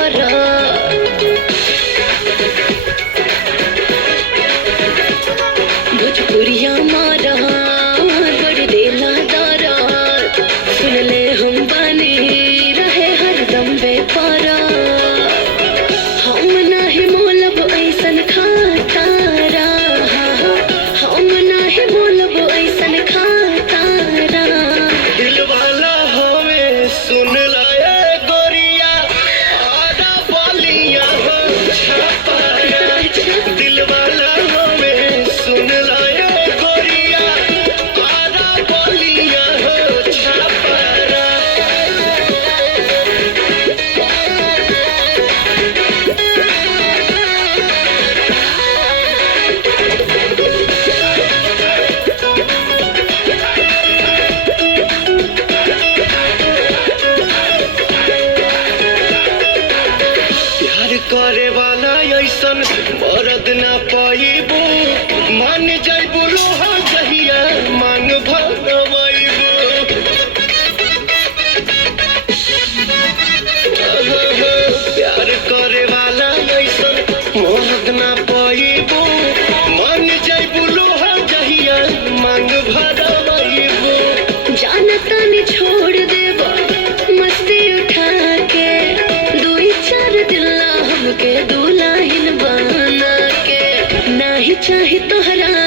करा। भोजपुरिया मारा बड़ी देला दारा, सुन ले हम बानी रहे हरदम बेपारा। हम नाही मोलब ऐसन खातारा, हम नाही मोलब ऐसन खातारा। दिल वाला हमें सुन लाए गोरिया, आधा बालिया हो छपाया। दिल वाला हमें सुन लाए गोरिया, आधा बालिया हो छपाया। प्यार करे वाला ऐसन मरद ना पाइबू, मान जाइबू लोहा जहिया मांग भरवाइबू। प्यार करे वाला ऐसन मरद ना पाइबू, मान जाइबू लोहा जहिया मांग भरवाइबू। जानता ने छोड़ देबो मस्ती उठा के, दुई चार दिल्ला हमके दुल्हन बना के। नाही चाहे तोहरा